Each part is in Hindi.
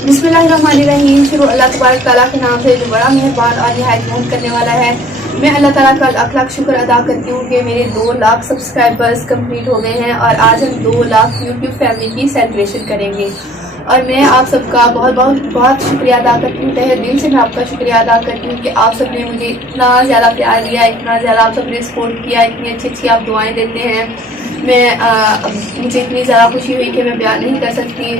बिस्मिल्लाहिर्रहमानिर्रहीम। शुरू अल्लाह तबारक ताला के नाम से जो बड़ा मेहरबान और निहायत रहम करने वाला है। मैं अल्लाह ताला का लाख लाख शुक्र अदा करती हूँ कि मेरे 2 लाख सब्सक्राइबर्स कंप्लीट हो गए हैं और आज हम 2 लाख यूट्यूब फैमिली की सेलिब्रेशन करेंगे। और मैं आप सबका बहुत बहुत बहुत शुक्रिया अदा करती हूँ, तहे दिल से मैं आपका शुक्रिया अदा करती हूँ कि आप सब ने मुझे इतना ज़्यादा प्यार दिया, इतना ज़्यादा आप सब ने सपोर्ट किया, इतनी अच्छी अच्छी आप दुआएं देते हैं। मुझे इतनी ज़्यादा खुशी हुई कि मैं बयान नहीं कर सकती।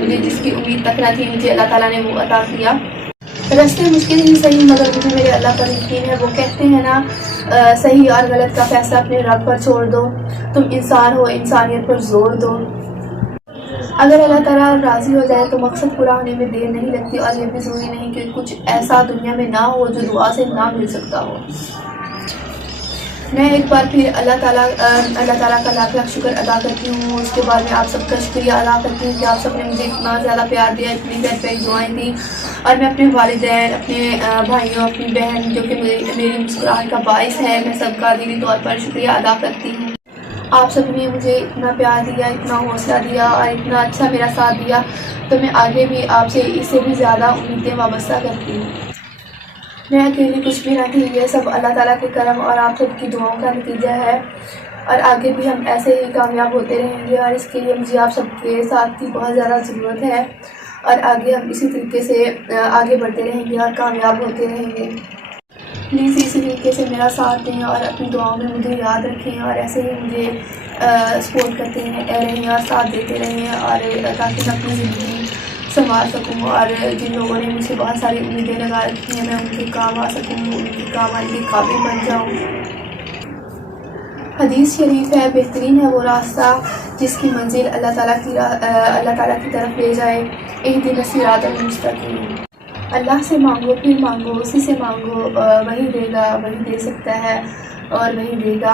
मुझे जिसकी उम्मीद तक न थी मुझे अल्लाह ताला ने वो अता किया। रास्ते मुश्किल ही सही मगर मुझे मेरे अल्लाह पर यकीन है। वो कहते हैं ना, सही और गलत का फैसला अपने रब पर छोड़ दो, तुम इंसान हो, इंसानियत पर जोर दो। अगर अल्लाह ताला राज़ी हो जाए तो मकसद पूरा होने में देर नहीं लगती। और ये भी ज़रूरी नहीं कि कुछ ऐसा दुनिया में ना हो जो दुआ से ना मिल सकता हो। मैं एक बार फिर अल्लाह ताला का लाख लाख शुक्र अदा करती हूँ। उसके बाद मैं आप सबका शुक्रिया अदा करती हूँ कि आप सब ने मुझे इतना ज़्यादा प्यार दिया, इतनी प्यार प्यारी दुआएं दी। और मैं अपने वालिदैन, अपने भाइयों, अपनी बहन जो कि मेरी मुस्कुराहट का बाइस है, मैं सबका दिली तौर पर शुक्रिया अदा करती हूँ। आप सब ने मुझे इतना प्यार दिया, इतना हौसला दिया और इतना अच्छा मेरा साथ दिया, तो मैं आगे भी आपसे इससे भी ज़्यादा उम्मीदें वाबस्ता करती हूँ। मैं अकेली कुछ भी ना थी, ये सब अल्लाह ताला के करम और आप सबकी दुआओं का नतीजा है। और आगे भी हम ऐसे ही कामयाब होते रहेंगे और इसके लिए मुझे आप सबके साथ की बहुत ज़्यादा ज़रूरत है। और आगे हम इसी तरीके से आगे बढ़ते रहेंगे और कामयाब होते रहेंगे। प्लीज़ इसी तरीके से मेरा साथ दें और अपनी दुआओं में मुझे याद रखें और ऐसे ही मुझे सपोर्ट करते रहें और साथ देते रहें, और ताकि मैं अपनी ज़िंदगी संभाल सकूँ। और जिन लोगों ने मुझसे बहुत सारी उम्मीदें लगा रखी हैं, मैं उनके काम आ सकूँ, उनके काम आने के काबिल बन जाऊँ। हदीस शरीफ है, बेहतरीन है वो रास्ता जिसकी मंजिल अल्लाह ताला की तरफ ले जाए। एक दिन सिरातल मुस्तकीम। अल्लाह से मांगो, फिर मांगो, उसी से मांगो, वही देगा, वही दे सकता है और वही देगा,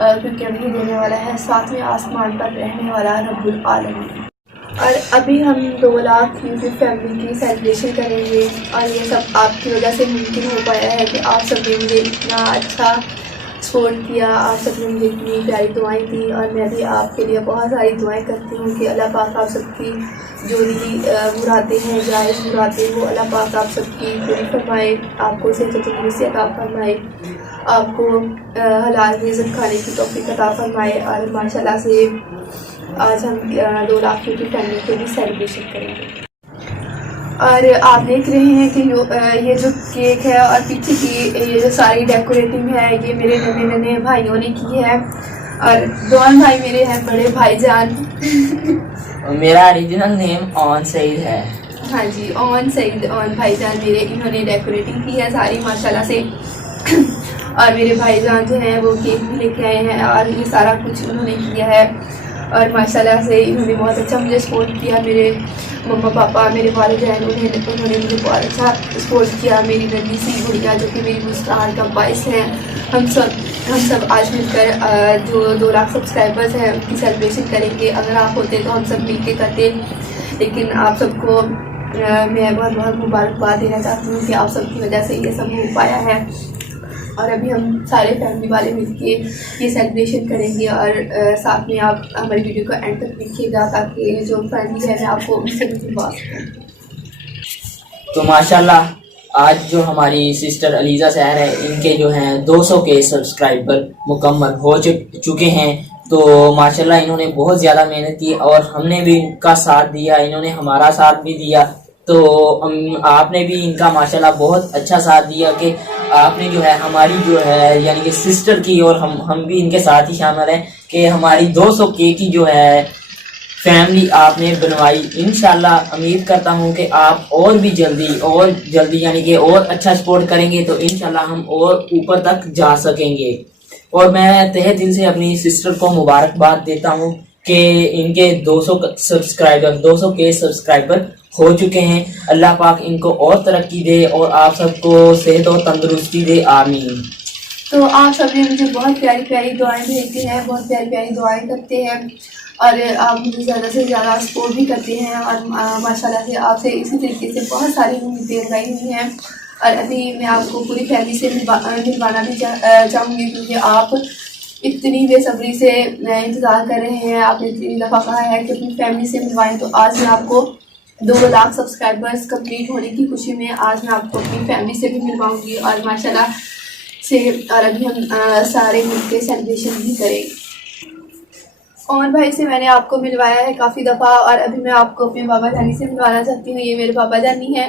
क्योंकि वही देने वाला है, सातवें आसमान पर रहने वाला रब्बुल आलमीन। और अभी हम 2 लाख यूट्यूब फैमिली की सेलिब्रेशन करेंगे और ये सब आपकी वजह से मुमकिन हो पाया है कि आप सब ने मुझे इतना अच्छा सपोर्ट किया, आप सब ने मुझे इतनी प्यारी दुआएं दी। और मैं भी आपके लिए बहुत सारी दुआएं करती हूँ कि अल्लाह पाक आप सबकी जो भी मुरादें हैं, जायज़ मुरादें, वो अल्लाह पाक आप सबकी पूरी फरमाए, आपको सेहत व तंदुरुस्ती अता फरमाए, आपको हलाल रिज़्क़ खाने की तौफ़ीक़ अता फरमाए। और माशाल्लाह से आज हम 2 लाख की फैमिली के भी सेलिब्रेशन करेंगे। और आप देख रहे हैं कि ये जो केक है और पीछे की ये जो सारी डेकोरेटिंग है, ये मेरे नन्हे भाइयों ने की है। और दोनों भाई मेरे हैं बड़े भाईजान। मेरा ओरिजिनल नेम ओन सईद है। हाँ जी, ओन सईद, ओन भाईजान मेरे, इन्होंने डेकोरेटिंग की है सारी माशाल्लाह से। और मेरे भाईजान जो हैं वो केक भी लेके आए हैं और ये सारा कुछ उन्होंने किया है। और माशाल्लाह से इन्होंने बहुत अच्छा मुझे सपोर्ट किया। मेरे मम्मा पापा, मेरे वालिदैन, उन्होंने मुझे बहुत अच्छा सपोर्ट किया। मेरी नन्ही सी गुड़िया जो कि मेरी मुस्कुराहट का बाइस है। हम सब आज मिलकर जो 2 लाख सब्सक्राइबर्स हैं उनकी सेलिब्रेशन करेंगे। अगर आप होते तो हम सब मिल के करते, लेकिन आप सबको मैं बहुत बहुत मुबारकबाद देना चाहती हूँ कि आप सबकी वजह से ये सब हो पाया है। और अभी हम सारे फैमिली वाले मिलके ये सेलिब्रेशन करेंगे। और साथ में आप हमारी वीडियो को एंड तक देखिएगा ताकि जो फैमिली है मैं आपको उनसे भी मिलवा सकूँ। तो माशाल्लाह आज जो हमारी सिस्टर अलीज़ा सहर है, इनके जो हैं 200 के सब्सक्राइबर मुकम्मल हो चुके हैं। तो माशाल्लाह इन्होंने बहुत ज़्यादा मेहनत की और हमने भी इनका साथ दिया, इन्होंने हमारा साथ भी दिया। तो आपने भी इनका माशाल्लाह बहुत अच्छा साथ दिया कि आपने जो है हमारी जो है यानी कि सिस्टर की, और हम भी इनके साथ ही शामिल हैं कि हमारी 200 के की जो है फैमिली आपने बनवाई। इंशाल्लाह उम्मीद करता हूं कि आप और भी जल्दी यानी कि और अच्छा सपोर्ट करेंगे तो इंशाल्लाह हम और ऊपर तक जा सकेंगे। और मैं तहे दिल से अपनी सिस्टर को मुबारकबाद देता हूं कि इनके 200 के सब्सक्राइबर हो चुके हैं। अल्लाह पाक इनको और तरक्की दे और आप सबको सेहत और तंदुरुस्ती दे, आमीन। तो आप सब ने मुझे बहुत प्यारी प्यारी दुआएं भेजी हैं, बहुत प्यारी प्यारी दुआएं करते हैं और आप मुझे ज़्यादा से ज़्यादा सपोर्ट भी करते हैं। और माशाल्लाह से आपसे इसी तरीके से बहुत सारी उम्मीदें लगाई हुई हैं। और अभी मैं आपको पूरी फैमिली से मिलवाना भी चाहूँगी, क्योंकि आप इतनी बेसब्री से इंतज़ार कर रहे हैं। आपने इतनी दफ़ा कहा है कि अपनी फैमिली से मिलवाएं, तो आज मैं आपको 2 लाख सब्सक्राइबर्स कंप्लीट होने की खुशी में आज मैं आपको अपनी फैमिली से भी मिलवाऊंगी और माशाल्लाह से, और अभी हम सारे मिलकर सेलिब्रेशन भी करेंगे। और भाई से मैंने आपको मिलवाया है काफ़ी दफ़ा और अभी मैं आपको अपने बाबा जानी से मिलवाना चाहती हूँ। ये मेरे बाबा जानी है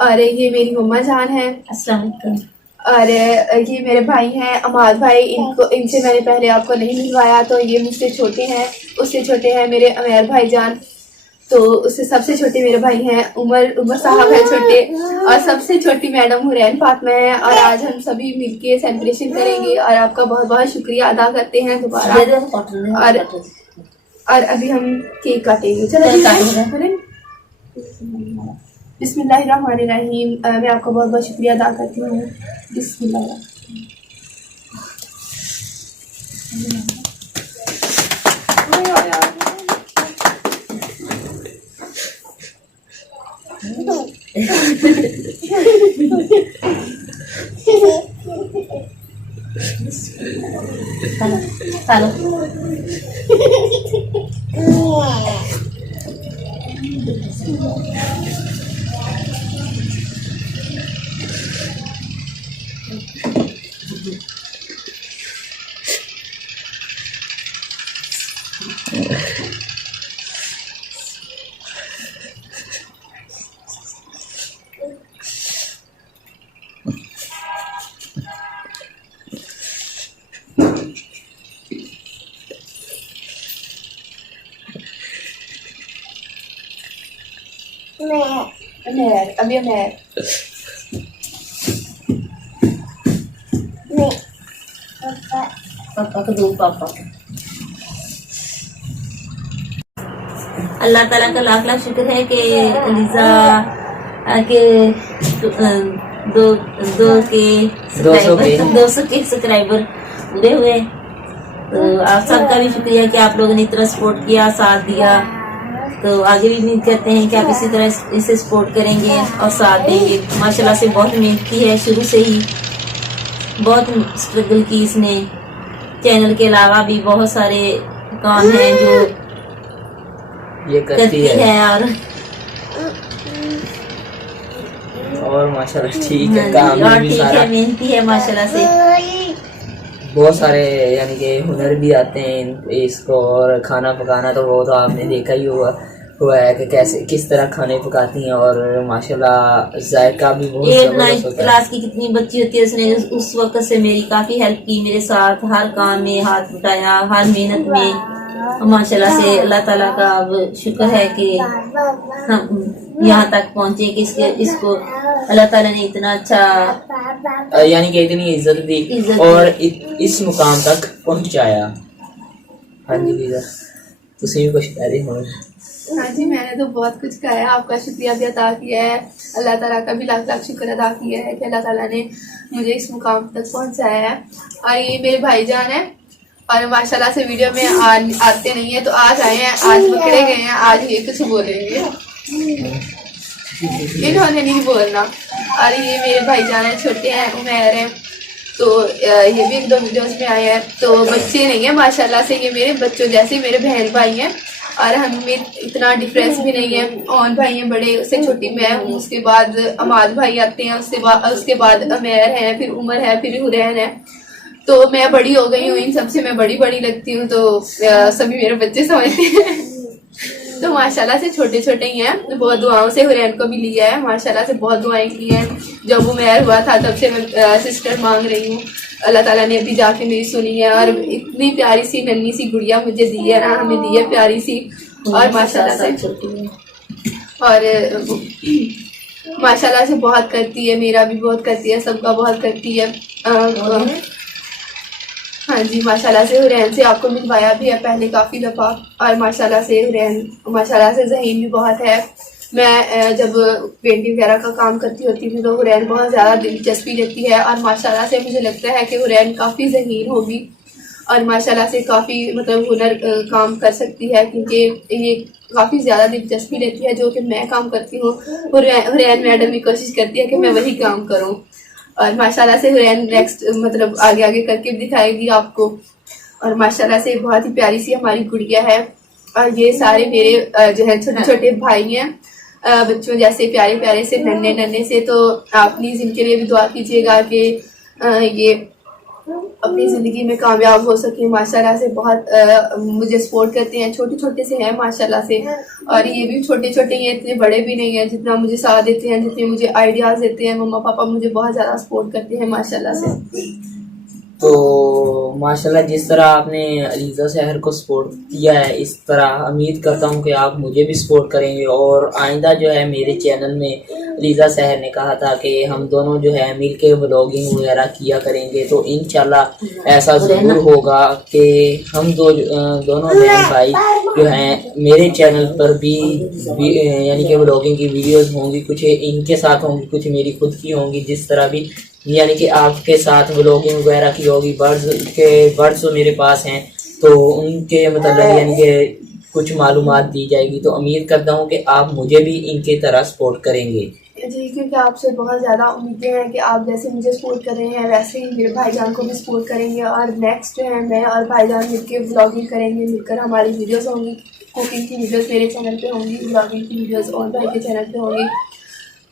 और ये मेरी मम्मा जान है। अस्सलाम वालेकुम। और ये मेरे भाई हैं अमाद भाई, इनसे मैंने पहले आपको नहीं मिलवाया। तो ये मुझसे छोटे हैं, उससे छोटे हैं मेरे अमेर भाई जान, तो उससे सबसे छोटे मेरे भाई हैं उमर साहब है छोटे, और सबसे छोटी मैडम हुरैन फातिमा है। और आज हम सभी मिलके सेलिब्रेशन करेंगे और आपका बहुत बहुत शुक्रिया अदा करते हैं दोबारा। और अभी हम केक काटेंगे। चलो बिस्मिल्लाहिर्रहमानिर्रहीम। मैं आपका बहुत बहुत शुक्रिया अदा करती हूँ। बिस्मिल्लाह। अभी पापा को दो, पापा को। अल्लाह ताला का लाख लाख शुक्र है कि अलीजा के 200 के सब्सक्राइबर पूरे हुए। तो आप सबका भी शुक्रिया कि आप लोगों ने इतना सपोर्ट किया, साथ दिया। तो आगे भी उम्मीद करते हैं कि आप इसी तरह इसे सपोर्ट करेंगे और साथ देंगे। माशाल्लाह से बहुत मेहनत की है, शुरू से ही बहुत स्ट्रगल की इसने। चैनल के अलावा भी बहुत सारे काम हैं जो ये करती है और माशाल्लाह ठीक है, काम और भी ठीक सारा है, मेहनती है माशाल्लाह से। बहुत सारे यानी कि हुनर भी आते हैं इसको। और खाना पकाना तो वो तो आपने देखा ही हुआ है कि कैसे किस तरह खाने पकाती हैं और माशाल्लाह जायका भी बहुत जबरदस्त 9th होता है। क्लास की कितनी बच्ची होती है, उसने उस वक्त से मेरी काफी हेल्प की, मेरे साथ हर काम में हाथ बटाया, हर मेहनत में। माशाल्लाह से अल्लाह ताला का अब शुक्र है कि हम यहाँ तक पहुँचे कि इसको अल्लाह ताला ने इतना अच्छा यानी कि इतनी इज्जत दी और इस मुकाम तक पहुंचाया। हाँ जी वीजा, तुसी भी कुछ कह रहे हो? हाँ जी, मैंने तो बहुत कुछ कहा है, आपका शुक्रिया भी अदा किया है। अल्लाह ताला का भी लाख लाख शुक्र अदा किया है कि अल्लाह ताला ने मुझे इस मुकाम तक पहुंचाया है। और ये मेरे भाईजान है और माशाल्लाह से वीडियो में आते नहीं है, तो आज आए हैं, आज पकड़े गए हैं, आज ये कुछ बोलेंगे, इन्होंने नहीं बोलना। और ये मेरे भाईजान है, छोटे हैं, उमर हैं, तो ये भी 1-2 वीडियोस में आए हैं। तो बच्चे नहीं है माशाल्लाह से, ये मेरे बच्चों जैसे मेरे बहन भाई हैं और हमें इतना डिफरेंस भी नहीं है। और भाई हैं बड़े, उससे छोटी मैं हूँ, उसके बाद अमाद भाई आते हैं, उसके बाद अमेर है, फिर उमर है, फिर हुरैन है। तो मैं बड़ी हो गई हूँ, इन सबसे मैं बड़ी लगती हूँ, तो सभी मेरे बच्चे समझते हैं। तो माशाल्लाह से छोटे छोटे ही हैं। बहुत दुआओं से हुरैन को भी लिया है, माशाल्लाह से बहुत दुआएं की हैं। जब उमर हुआ था तब से मैं सिस्टर मांग रही हूँ, अल्लाह ताला ने अभी जाके मेरी सुनी है। और इतनी प्यारी सी नन्ही सी गुड़िया मुझे दी है ना, हमें दी है प्यारी सी। और माशाल्लाह से और माशाल्लाह से बहुत करती है, मेरा भी बहुत करती है, सबका बहुत करती है। हाँ जी, माशाल्लाह से हुरैन से आपको मिलवाया भी है पहले काफ़ी दफ़ा। और माशाल्लाह से हुरैन माशाल्लाह से ज़हीन भी बहुत है। मैं जब पेंटिंग वगैरह का काम करती होती थी तो हुरैन बहुत ज़्यादा दिलचस्पी लेती है और माशाल्लाह से मुझे लगता है कि हुरैन काफ़ी ज़हीन होगी और माशाल्लाह से काफ़ी मतलब हुनर काम कर सकती है, क्योंकि ये काफ़ी ज़्यादा दिलचस्पी लेती है जो कि मैं काम करती हूँ। हुरैन मैडम भी कोशिश करती है कि मैं वही काम करूँ और माशाल्लाह से हुरैन नेक्स्ट मतलब आगे करके दिखाएगी आपको। और माशाल्लाह से बहुत ही प्यारी सी हमारी गुड़िया है और ये सारे मेरे जो है छोटे छोटे भाई हैं, बच्चों जैसे प्यारे प्यारे से, नन्हे नन्हे से। तो आप प्लीज़ इनके लिए भी दुआ कीजिएगा कि ये अपनी ज़िंदगी में कामयाब हो सके। माशाल्लाह से बहुत मुझे सपोर्ट करते हैं, छोटे छोटे से हैं माशाल्लाह से। और ये भी छोटे छोटे ही हैं, इतने बड़े भी नहीं हैं, जितना मुझे साथ देते हैं, जितने मुझे आइडियाज़ देते हैं। मम्मा पापा मुझे बहुत ज़्यादा सपोर्ट करते हैं माशाल्लाह से। तो माशाल्लाह जिस तरह आपने अलीज़ा सहर को सपोर्ट किया है, इस तरह उम्मीद करता हूँ कि आप मुझे भी सपोर्ट करेंगे। और आइंदा जो है मेरे चैनल में अलीज़ा सहर ने कहा था कि हम दोनों जो है मिल के व्लॉगिंग वगैरह किया करेंगे, तो इंशाल्लाह ऐसा ज़रूर होगा कि हम दोनों बहन भाई जो हैं मेरे चैनल पर भी यानी कि व्लॉगिंग की वीडियोस होंगी, कुछ इनके साथ होंगी, कुछ मेरी खुद की होंगी, जिस तरह भी यानी कि आपके साथ व्लॉगिंग वगैरह की होगी। बर्ड्स जो मेरे पास हैं तो उनके मतलब यानी कि कुछ मालूमात दी जाएगी। तो उम्मीद करता हूँ कि आप मुझे भी इनके तरह सपोर्ट करेंगे जी, क्योंकि आपसे बहुत ज़्यादा उम्मीदें हैं कि आप जैसे मुझे सपोर्ट कर रहे हैं वैसे ही मेरे भाईजान को भी सपोर्ट करेंगे। और नेक्स्ट जो है मैं और भाईजान मिलकर व्लॉगिंग करेंगे, मिलकर हमारी वीडियोस होंगी, कुकिंग की वीडियोस मेरे चैनल पे होंगी, व्लॉगिंग की वीडियोस और भाई के चैनल पे होंगी।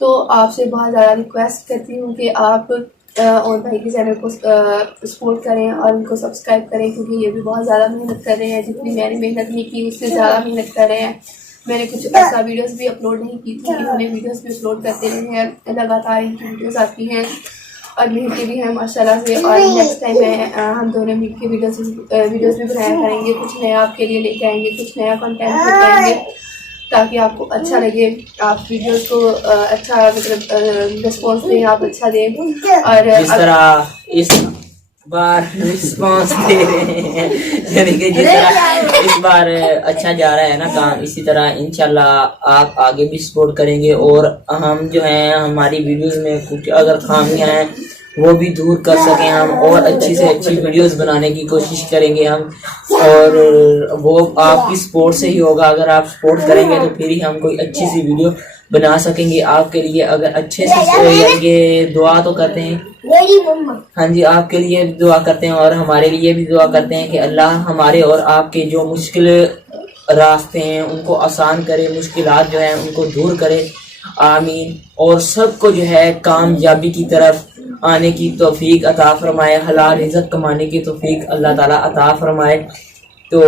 तो आपसे बहुत ज़्यादा रिक्वेस्ट करती हूँ कि आप और भाई के चैनल को सपोर्ट करें और उनको सब्सक्राइब करें, क्योंकि ये भी बहुत ज़्यादा मेहनत कर रहे हैं। जितनी मैंने मेहनत नहीं की उससे ज़्यादा मेहनत कर रहे हैं। मैंने कुछ ऐसा वीडियोस भी अपलोड नहीं की थी, इन्होंने वीडियोस भी अपलोड करते रहे हैं, लगातार इनकी वीडियोस आती हैं और मिलती भी हैं माशाल्लाह से। और नेक्स्ट टाइम मैं हम दोनों मिल के वीडियोस भी बनाया करेंगे, कुछ नया आपके लिए लेके आएंगे, कुछ नया कंटेंट लेके आएंगे ताकि आपको अच्छा लगे, आप वीडियोस को अच्छा मतलब रिस्पॉन्स दें, आप अच्छा दें। और जिस तरह इस बार रिस्पॉन्स दे रहे हैं, यानी कि जिस तरह इस बार अच्छा जा रहा है ना काम, इसी तरह इंशाल्लाह आप आगे भी सपोर्ट करेंगे। और हम जो हैं हमारी वीडियोस में कुछ अगर खामियां हैं वो भी दूर कर सकें हम, और अच्छी से अच्छी वीडियोस बनाने की कोशिश करेंगे हम। और वो आपकी सपोर्ट से ही होगा, अगर आप सपोर्ट करेंगे तो फिर ही हम कोई अच्छी सी वीडियो बना सकेंगे आपके लिए। अगर अच्छे से ये दुआ तो करते हैं, हाँ जी, आपके लिए भी दुआ करते हैं और हमारे लिए भी दुआ करते हैं कि अल्लाह हमारे और आपके जो मुश्किल रास्ते हैं उनको आसान करे, मुश्किलात जो हैं उनको दूर करे, आमीन। और सबको जो है कामयाबी की तरफ आने की तौफीक अता फरमाए, हलाल रिज़्क़ कमाने की तौफीक अल्लाह ताला अता फरमाए। तो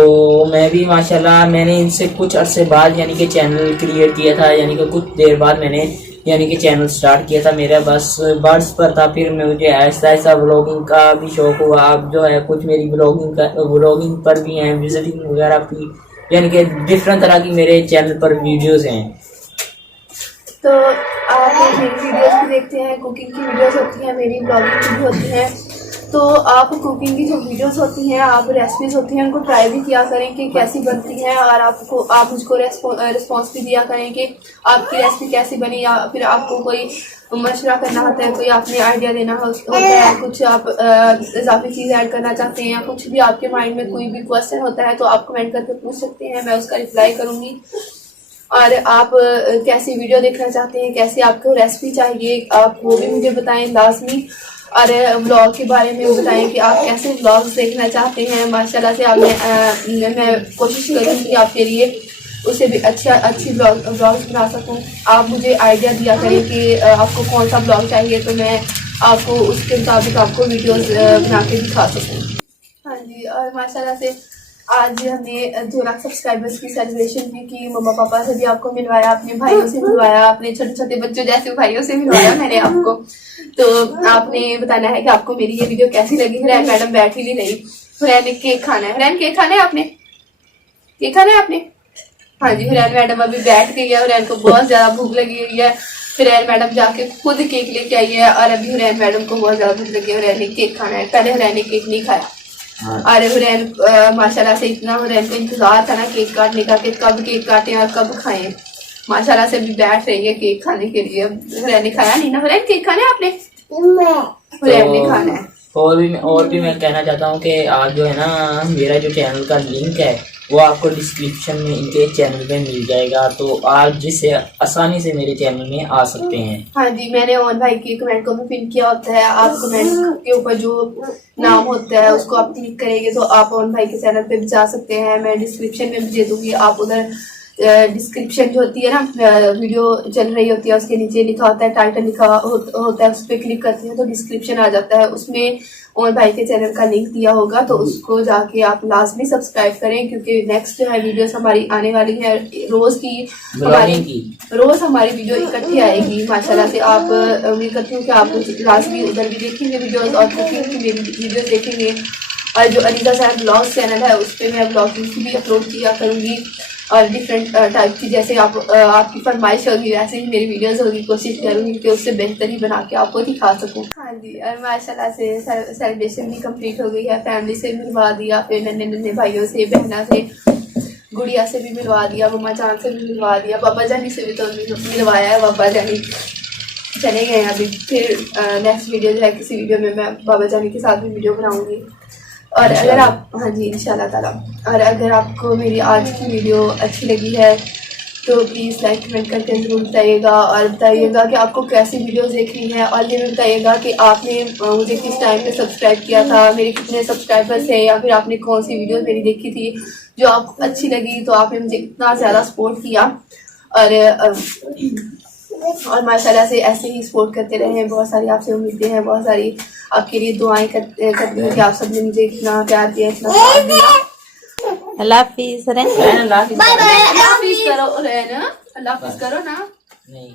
मैं भी माशाल्लाह मैंने इनसे कुछ अरसे बाद यानी कि चैनल क्रिएट किया था, यानी कि कुछ देर बाद मैंने यानी कि चैनल स्टार्ट किया था। मेरा बस बर्ड्स पर था, फिर मुझे ऐसा ऐसा व्लॉगिंग का भी शौक हुआ। अब जो है कुछ मेरी व्लॉगिंग पर भी हैं, विजिटिंग वगैरह की, यानी कि डिफरेंट तरह की मेरे चैनल पर वीडियोस हैं। तो आप मेरी वीडियोस भी देखते हैं, कुकिंग की वीडियोस होती हैं, मेरी ब्लॉगिंग की भी होती हैं। तो आप कुकिंग की जो वीडियोस होती हैं, आप रेसिपीज होती हैं, उनको ट्राई भी किया करें कि कैसी बनती हैं, और आप मुझको रिस्पॉन्स भी दिया करें कि आपकी रेसिपी कैसी बनी। या फिर आपको कोई मशवरा करना होता है, कोई आपने आइडिया देना होता है, कुछ आप इजाफी चीज़ ऐड करना चाहते हैं, या कुछ भी आपके माइंड में कोई भी क्वेश्चन होता है तो आप कमेंट करके पूछ सकते हैं, मैं उसका रिप्लाई करूँगी। और आप कैसी वीडियो देखना चाहते हैं, कैसी आपको रेसिपी चाहिए, आप वो भी मुझे बताएं लाजमी। और व्लॉग के बारे में बताएं कि आप कैसे व्लॉग्स देखना चाहते हैं। माशाल्लाह से मैं कोशिश करूँगी कि आपके लिए उसे भी अच्छी व्लॉग्स बना सकूँ। आप मुझे आइडिया दिया करें कि आपको कौन सा व्लॉग चाहिए, तो मैं आपको उसके मुताबिक आपको वीडियोस बना के दिखा सकूँ। हाँ जी, और माशाल्लाह से आज हमने 2 लाख सब्सक्राइबर्स की सेलिब्रेशन भी की। मम्मा पापा से भी आपको मिलवाया, अपने भाइयों से मिलवाया, अपने छोटे छोटे बच्चों जैसे भाइयों से मिलवाया मैंने आपको। तो आपने बताना है कि आपको मेरी ये वीडियो कैसी लगी। हुरैन मैडम बैठी ही नहीं, हुरैन ने केक खाना है। हुरैन केक खाना है आपने, केक खाना है आपने? हाँ जी, हुरैन मैडम अभी बैठ गई है, हुरैन को बहुत ज्यादा भूख लगी हुई है। हुरैन मैडम जाके खुद केक लेके आई है और अभी हुरैन मैडम को बहुत ज्यादा भूख लगी है, हुरैन ने केक खाना है। पहले हुरैन ने केक नहीं खाया। और हुरैन माशाल्लाह से इतना हुरैन को इंतजार था ना केक काटने का कि कब केक काटें और कब खाएं। माशाल्लाह से अभी बैठ रही है केक खाने के लिए। हुरैन ने खाया नहीं ना? हुरैन केक खाना है आपने? हुरैन ने खाना है। और भी मैं कहना चाहता हूँ कि आप जो है ना मेरा जो चैनल का लिंक है वो आपको डिस्क्रिप्शन में इनके चैनल पे मिल जाएगा, तो आप जिससे आसानी से मेरे चैनल में आ सकते हैं। हाँ जी, मैंने ओन भाई के कमेंट को भी पिन किया होता है। आप कमेंट के ऊपर जो नाम होता है उसको आप क्लिक करेंगे तो आप ओन भाई के चैनल पे भी जा सकते हैं। मैं डिस्क्रिप्शन में भी दे दूंगी, आप उधर डिस्क्रिप्शन जो होती है ना, वीडियो चल रही होती है उसके नीचे लिखा होता है, टाइटल लिखा होता है, उस पर क्लिक करते हैं तो डिस्क्रिप्शन आ जाता है, उसमें और भाई के चैनल का लिंक दिया होगा, तो उसको जाके आप लाजमी सब्सक्राइब करें, क्योंकि नेक्स्ट जो है वीडियोस हमारी आने वाली है, रोज हमारी वीडियो इकट्ठी आएगी माशाल्लाह से। आप उम्मीद करती हूँ कि आप लाजमी उधर भी देखेंगे वीडियोस और कुकिंग की वीडियोस देखेंगे। और जो अलीजा साहब ब्लॉग चैनल है उस पर मैं ब्लॉगिंग भी अपलोड किया करूँगी और डिफरेंट टाइप की, जैसे आपकी फरमाइश होगी वैसे ही मेरी वीडियोस होगी। कोशिश करूँगी कि उससे बेहतर ही बना के आपको दिखा सकूँ। हाँ जी, और माशाल्लाह से सेलिब्रेशन भी कंप्लीट हो गई है। फैमिली से मिलवा दिया, फिर नन्हे भाइयों से, बहना से, गुड़िया से भी मिलवा दिया, मम्मा जान से भी मिलवा दिया, बाबा जानी से भी तो मिलवाया है। बाबा जानी चले गए हैं अभी, फिर नेक्स्ट वीडियो जो है किसी वीडियो में मैं बाबा जानी के साथ भी वीडियो बनाऊँगी। और अगर आप, हाँ जी इंशाल्लाह ताला, और अगर आपको मेरी आज की वीडियो अच्छी लगी है तो प्लीज़ लाइक कमेंट करके ज़रूर बताइएगा और बताइएगा कि आपको कैसी वीडियोस देखनी है, और ये भी बताइएगा कि आपने मुझे किस टाइम पे सब्सक्राइब किया था, मेरे कितने सब्सक्राइबर्स हैं, या फिर आपने कौन सी वीडियोस मेरी देखी थी जो आपको अच्छी लगी, तो आपने मुझे इतना ज़्यादा सपोर्ट किया। और माशाल्लाह से ऐसे ही सपोर्ट करते रहें। बहुत सारी आपसे उम्मीदें हैं, बहुत सारी आपके लिए दुआएं करती हूँ कि आप सबने मुझे इतना प्यार दिया, इतना प्यार दिया। अल्लाह हाफिज़। अल्लाह हाफिज़ अल्लाह हाफिज़ करो, अल्लाह हाफिज़ करो ना। नहीं।